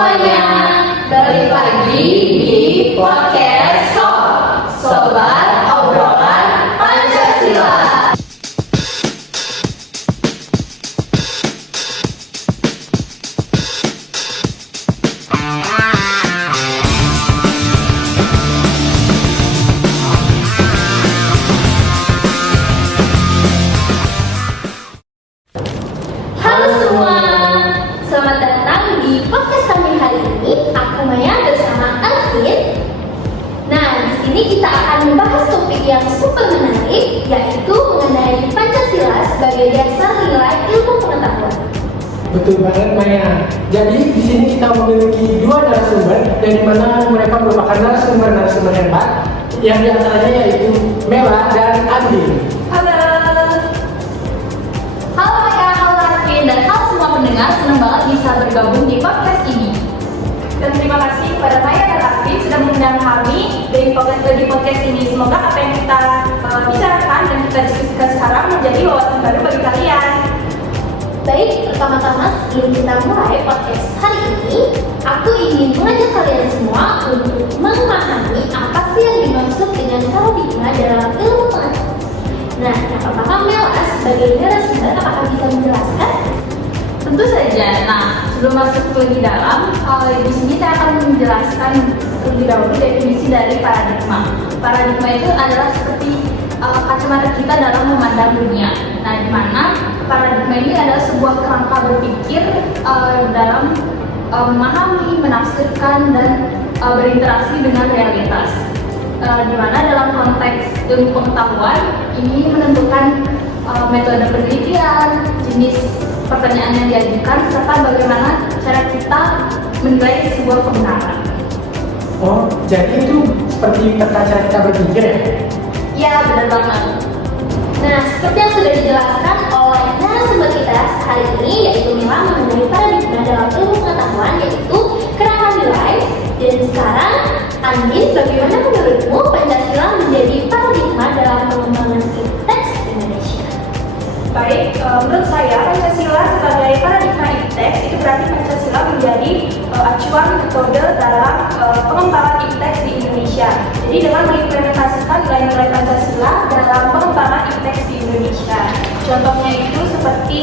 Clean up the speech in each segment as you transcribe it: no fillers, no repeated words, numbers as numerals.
semuanya, balik lagi di podcast Sobat Obrolan Pancasila. Halo semua, selamat datang di podcast kami hari ini. Aku Maya bersama Alvin. Nah, di sini kita akan membahas topik yang super menarik, yaitu mengenai Pancasila sebagai dasar nilai ilmu pengetahuan. Betul banget Maya. Jadi di sini kita memiliki dua narasumber yang dimana mereka merupakan narasumber hebat yang diantaranya yaitu Mela dan Andi. Halo. Halo Maya, halo Alvin, dan halo semua pendengar. Senang banget bisa bergabung di podcast ini. Dan terima kasih kepada Maya dan Alvin sudah mengundang kami di podcast ini. Semoga apa yang kita bicarakan dan kita diskusikan sekarang menjadi wawasan baru bagi kalian. Baik, pertama-tama sebelum kita mulai podcast hari ini, aku ingin mengajak kalian semua untuk memahami apa sih yang dimaksud dengan paradigma dalam ilmu pengetahuan. Nah, apakah Mela sebagai narasumber apakah bisa menjelaskan? Tentu saja. Nah, sebelum masuk lebih dalam, di sini saya akan menjelaskan terlebih dahulu definisi dari paradigma. Paradigma itu adalah seperti kacamata kita dalam memandang dunia. Nah, di mana paradigma ini adalah sebuah kerangka berpikir dalam memahami, menafsirkan, dan berinteraksi dengan realitas. Di mana dalam konteks ilmu pengetahuan ini menentukan metode penelitian, jenis pertanyaan yang diajukan, serta bagaimana cara kita menilai sebuah kebenaran. Oh, jadi itu seperti peta cara kita berpikir ya? Ya, benar banget. Nah, seperti yang sudah dijelaskan oleh narasumber kita hari ini, yaitu Mela mengenai paradigma dalam ilmu pengetahuan, yaitu kerangka nilai. Dan sekarang, Andin, bagaimana menurutmu Pancasila menjadi paradigma dalam pengembangan teks Indonesia? Baik, menurut saya Pancasila sebagai paradigma IPTEX itu berarti Pancasila menjadi acuan metode dalam pengembangan IPTEX di Indonesia. Jadi dengan mengimplementasikan nilai-nilai Pancasila dalam pengembangan IPTEX di Indonesia. Contohnya itu seperti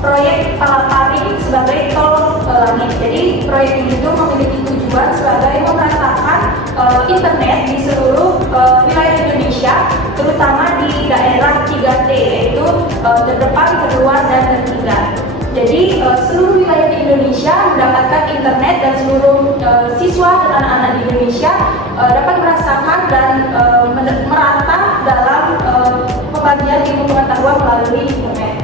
proyek Palaparing sebagai tol langit. Jadi proyek ini itu memiliki tujuan sebagai memerasakan internet di seluruh wilayah Indonesia, terutama di daerah 3T, yaitu terdepan, terluar, dan tertinggal. Jadi seluruh wilayah di Indonesia mendapatkan internet dan seluruh siswa dan anak-anak di Indonesia dapat merasakan dan merata dalam pembagian ilmu pengetahuan melalui internet.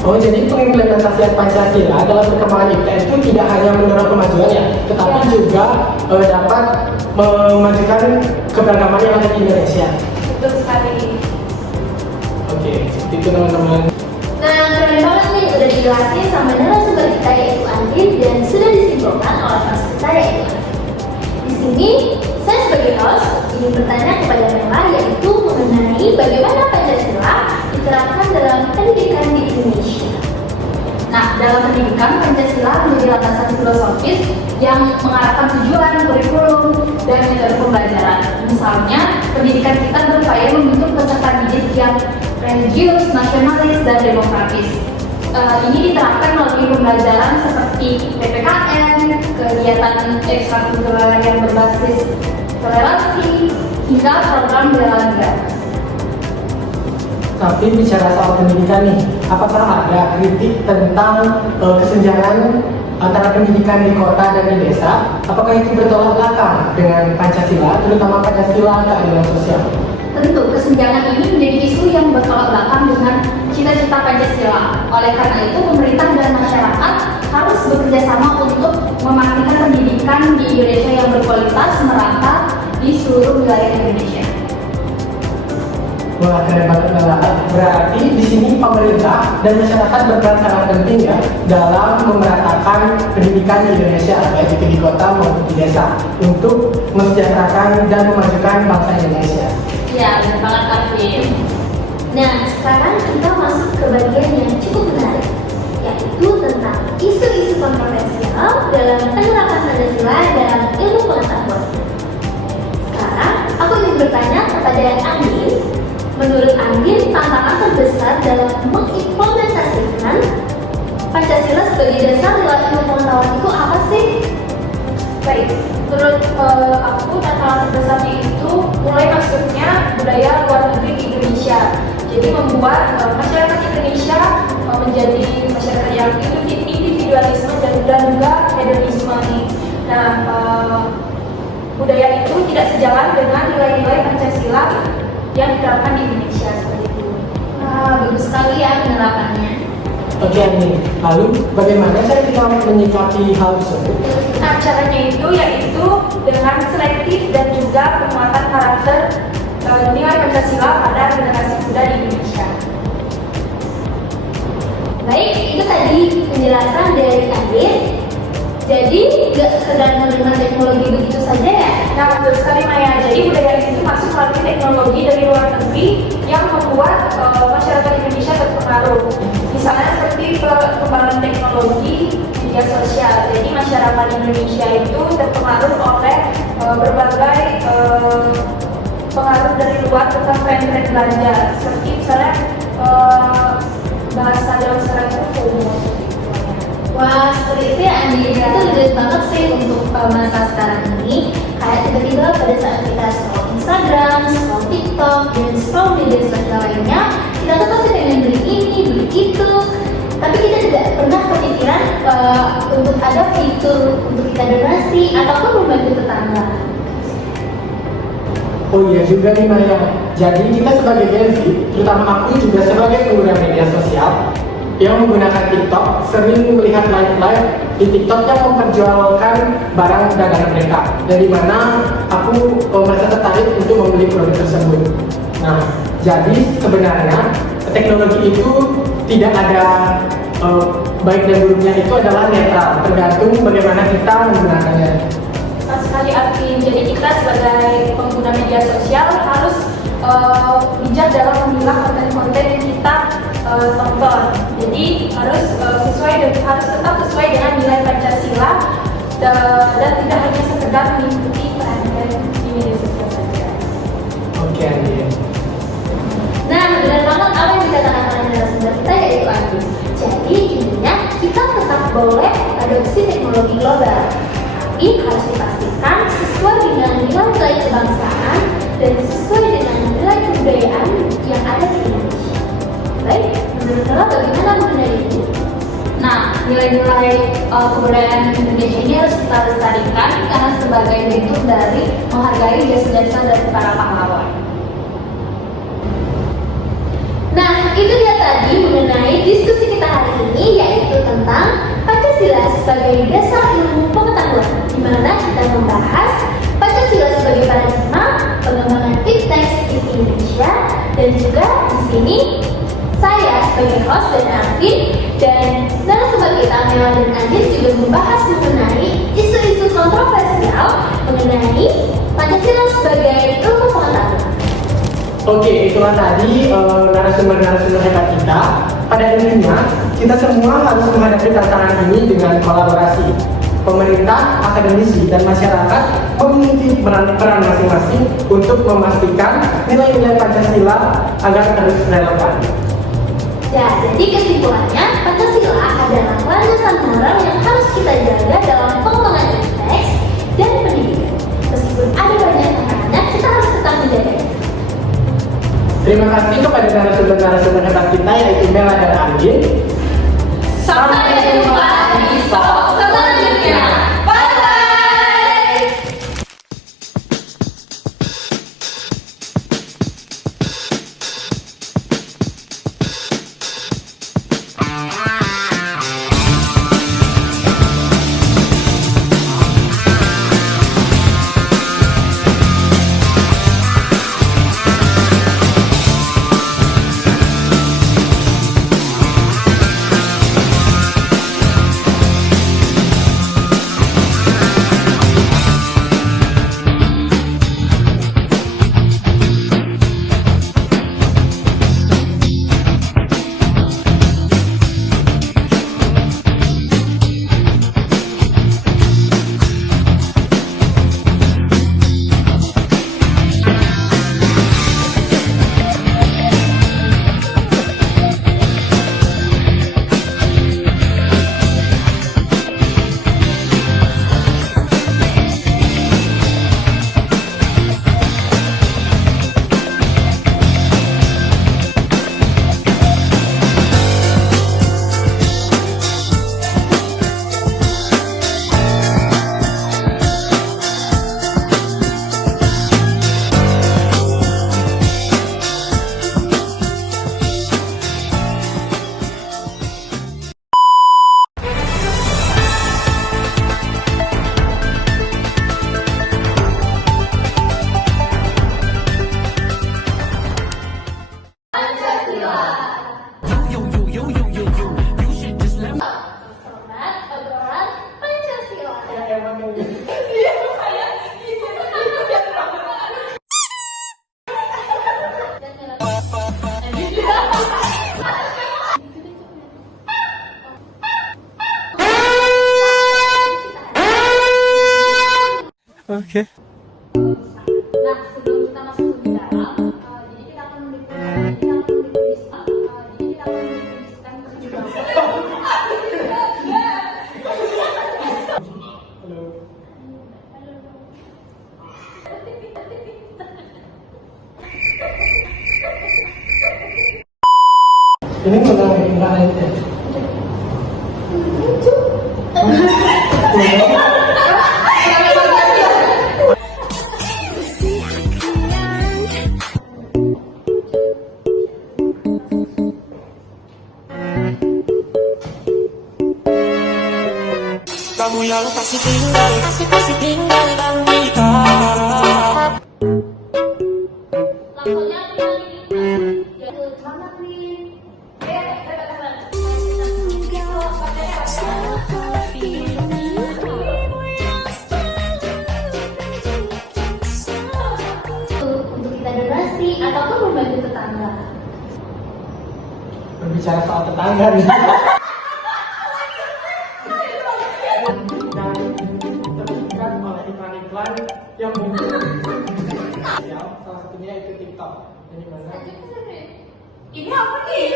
Oh, jadi pengimplementasian Pancasila dalam perkembangan IPTEX itu tidak hanya mendorong kemajuan ya, tetapi juga dapat memajukan keberagaman yang ada di Indonesia. Betul sekali. Oke, seperti itu teman-teman. Nah, keren banget nih, udah dijelasin sama narasumber kita yaitu Andin, dan sudah disimpulkan oleh host kita yaitu Alvin. Di sini, saya sebagai host ingin bertanya kepada Mela, yaitu mengenai bagaimana Pancasila diterapkan dalam pendidikan di Indonesia. Nah, dalam pendidikan, Pancasila menjadi landasan filosofis yang mengarahkan tujuan, kurikulum, dan metode pembelajaran. Misalnya, pendidikan kita berupaya membentuk peserta didik yang religius, nasionalis, dan demokratis. Ini diterapkan melalui pembelajaran seperti PPKN, kegiatan ekstrakurikuler yang berbasis toleransi, hingga program bela negara. Tapi bicara soal pendidikan nih, apakah ada kritik tentang kesenjangan antara pendidikan di kota dan di desa? Apakah itu bertolak belakang dengan Pancasila, terutama Pancasila keadilan sosial? Tentu, kesenjangan ini menjadi isu yang bertolak belakang dengan cita-cita Pancasila. Oleh karena itu, pemerintah dan masyarakat harus bekerja sama untuk memastikan pendidikan di Indonesia yang berkualitas merata di seluruh wilayah Indonesia. Wah, keren banget Mela. Berarti di sini pemerintah dan masyarakat berperan sangat penting ya dalam memeratakan pendidikan di Indonesia, baik itu di kota maupun di desa, untuk mensejahterakan dan memajukan bangsa Indonesia. Ya, benar banget Alvin. Nah, sekarang kita masuk ke bagian yang cukup menarik, yaitu tentang isu-isu kontroversial. bertanya kepada Andin, menurut Andin tantangan terbesar dalam mengimplementasikan Pancasila sebagai dasar nilai ilmu pengetahuan itu apa sih? Baik, menurut aku tantangan terbesarnya itu mulai masuknya budaya luar negeri di Indonesia. Jadi membuat masyarakat Indonesia menjadi masyarakat yang individualisme dan juga hedonisme nih. Nah, budaya itu tidak sejalan dengan nilai-nilai Pancasila yang diterapkan di Indonesia seperti itu. Wah, bagus sekali ya penerapannya. Oke Andin, lalu bagaimana cara kita menyikapi hal tersebut? Nah, caranya itu yaitu dengan selektif dan juga penguatan karakter nilai Pancasila pada generasi muda di Indonesia. Baik, itu tadi penjelasan dari Andin. Jadi, nggak sekedar menerima teknologi begitu saja ya? Nah, betul sekali Maya. Jadi budaya itu masuk melalui teknologi dari luar negeri yang membuat masyarakat Indonesia terpengaruh. Misalnya seperti perkembangan teknologi media sosial. Jadi masyarakat Indonesia itu terpengaruh oleh berbagai pengaruh dari luar tentang tren-tren belanja. Seperti misalnya bahasa dalam sekarang itu FOMO. Wah, seperti itu ya Andi. Itu relate banget sih untuk masa sekarang ini. Kayak tiba-tiba pada saat kita scroll Instagram, scroll TikTok, dan scroll media sosial lainnya, kita tuh pasti pengen beli ini, beli itu. Tapi kita tidak pernah kepikiran untuk ada fitur untuk kita donasi ataupun membantu tetangga. Oh iya juga nih Maya, jadi kita sebagai Gen Z, terutama aku juga sebagai pengguna media sosial yang menggunakan TikTok, sering melihat live-live di TikTok yang memperjualkan barang dagangan mereka, dari mana aku merasa tertarik untuk membeli produk tersebut. Nah, jadi sebenarnya teknologi itu tidak ada baik dan buruknya, itu adalah netral, tergantung bagaimana kita menggunakannya. Pas sekali Alvin, jadi kita sebagai pengguna media sosial harus bijak dalam memilah konten-konten yang kita tonton. Jadi harus tetap sesuai dengan nilai Pancasila dan tidak hanya sekedar mengikuti tren di media sosial saja. Oke, Andin. Nah, benar banget apa yang dikatakan oleh narasumber kita yaitu Andin. Jadi intinya kita tetap boleh adopsi teknologi global, tapi harus dipastikan sesuai dengan nilai-nilai kebangsaan dan sesuai dengan nilai kebudayaan yang ada di Indonesia. Baik, menurut Nela bagaimana mengenai itu? Nah, nilai-nilai kebudayaan Indonesia ini harus kita lestarikan karena sebagai bentuk dari menghargai jasa-jasa dari para pahlawan. Nah, itu dia tadi mengenai diskusi kita hari ini, yaitu tentang Pancasila sebagai dasar ilmu pengetahuan, di mana kita membahas Pancasila sebagai paradigma pengembangan iptek di Indonesia, dan juga di sini saya sebagai host dan Alvin dan narasumber kita Mela dan Andin juga membahas mengenai isu-isu kontroversial mengenai Pancasila sebagai ilmu pengetahuan. Oke, itulah tadi narasumber-narasumber hebat kita. Pada intinya, kita semua harus menghadapi tantangan ini dengan kolaborasi. Pemerintah, akademisi, dan masyarakat memiliki peran masing-masing untuk memastikan nilai-nilai Pancasila agar terus relevan. Ya, jadi kesimpulannya, Pancasila adalah landasan moral yang harus kita jaga dalam pengembangan iptek dan pendidikan. Meskipun ada banyak tantangan, kita harus tetap menjaganya. Terima kasih kepada narasumber-narasumber hebat kita yaitu Mela dan Andin. Sampai jumpa di talk selanjutnya. Oke. Nah, sebelum kita masuk ke dalam, jadi kita akan Ini mengenai aja. Kamu yang pasti tinggal dan kita. langsungnya ke mana nih? Untuk kita donasi ataupun membantu tetangga. Berbicara soal tetangga nih. Dan terlibat oleh iklan-iklan yang muncul ya, salah satunya itu TikTok. Jadi mana? Ini apa nih?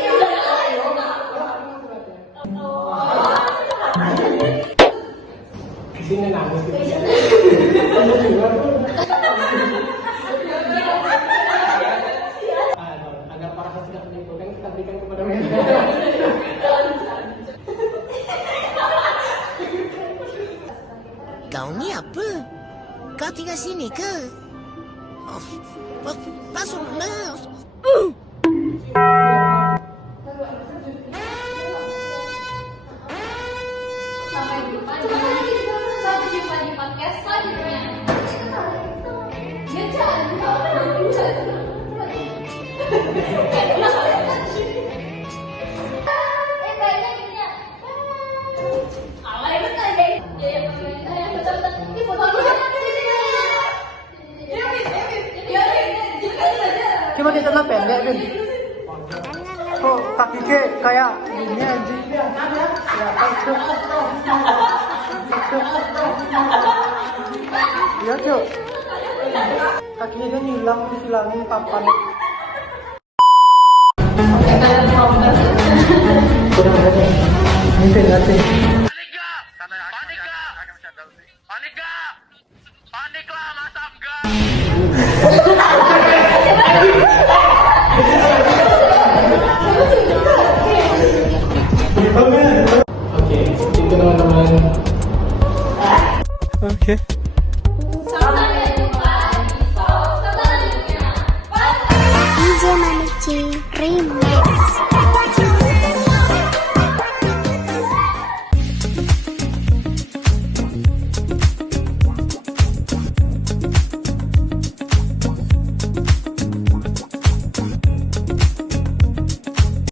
Di sini nangis gitu ya. Agar para hasil tidak menimbulkan, kita berikan kepada mereka. Kau ni apa? Kau tinggal sini ke? Oh, masuk mas. Sampai jumpa di podcast selanjutnya. Ya jangan. Kayaknya gini ya. Awal itu kayak ya betul. Ini foto dulu. Coba kita celana pendek, Din. Kok kaki ke kayak gini anjing? Ya, iya, Cuk. Kakinya dia hilang, dihilangin papan. Udah, ini pengen. Paniklah, masa enggak? Oke, itu teman-teman. Oke.